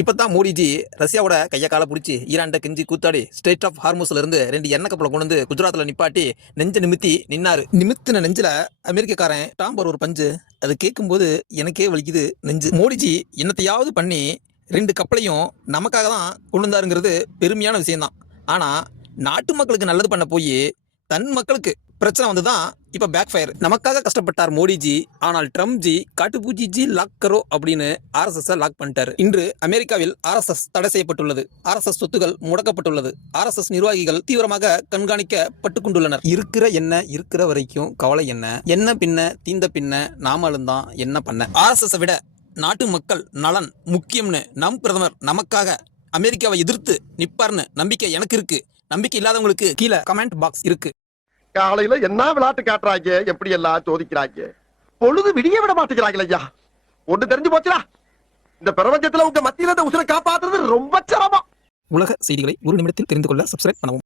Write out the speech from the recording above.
இப்பதான் மோடிஜி ரஷ்யாவோட கைய கால பிடிச்சி ஈரான்ட கெஞ்சி கூத்தாடி ஸ்டேட் ஆஃப் ஹார்மோஸ்ல இருந்து 2 எண்ணெய் கப்பலை கொண்டு வந்து குஜராத்ல நிப்பாட்டி நெஞ்ச நிமித்தி நின்னாரு. நிமித்தின நெஞ்சில அமெரிக்கக்காரன் டாம்பர் ஒரு பஞ்சு. அது கேட்கும்போது எனக்கே வலிக்குது நெஞ்சு. மோடிஜி என்னத்தையாவது பண்ணி 2 கப்பலையும் நமக்காக தான் கொண்டு வந்தாருங்கிறது பெருமையான விஷயம்தான். ஆனா நாட்டு மக்களுக்கு நல்லது பண்ண போய் தன் மக்களுக்கு பிரச்சனை வந்துதான் இப்ப பேக் ஃபயர். நமக்காக கஷ்டப்பட்டார் மோடிஜி. ஆனால் ட்ரம்ப் ஜி காட்டுப்பூச்சி ஜி லாக் கரோ அப்படின்னு RSS லாக் பண்ணிட்டாரு. இன்று அமெரிக்காவில் RSS தடை செய்யப்பட்டுள்ளது. RSS சொத்துகள் முடக்கப்பட்டுள்ளது. RSS நிர்வாகிகள் தீவிரமாக கண்காணிக்கப்பட்டு கொண்டுள்ளனர். இருக்கிற வரைக்கும் கவலை என்ன பின்ன தீந்த பின்ன நாமளும் தான் என்ன பண்ண. RSS விட நாட்டு மக்கள் நலன் முக்கியம்னு நம் பிரதமர் நமக்காக அமெரிக்காவை எதிர்த்து நிப்பார்னு நம்பிக்கை எனக்கு இருக்கு. நம்பிக்கை இல்லாதவங்களுக்கு கீழே கமெண்ட் பாக்ஸ் இருக்கு. காலையில என்ன விளையாட்டு காட்டுறாங்க, எப்படி எல்லாம் சோதிக்கிறாங்க. பொழுது விடிய விட மாட்டேங்கிறாங்க ஐயா. ஒண்ணு தெரிஞ்சு போச்சுடா, இந்த பிரபஞ்சத்துல உங்க மத்தியில இந்த உசுரை காப்பாத்துறது ரொம்ப சிரமம். உலக செய்திகளை ஒரு நிமிடத்தில் தெரிந்து கொள்ள சப்ஸ்கிரைப் பண்ணவும்.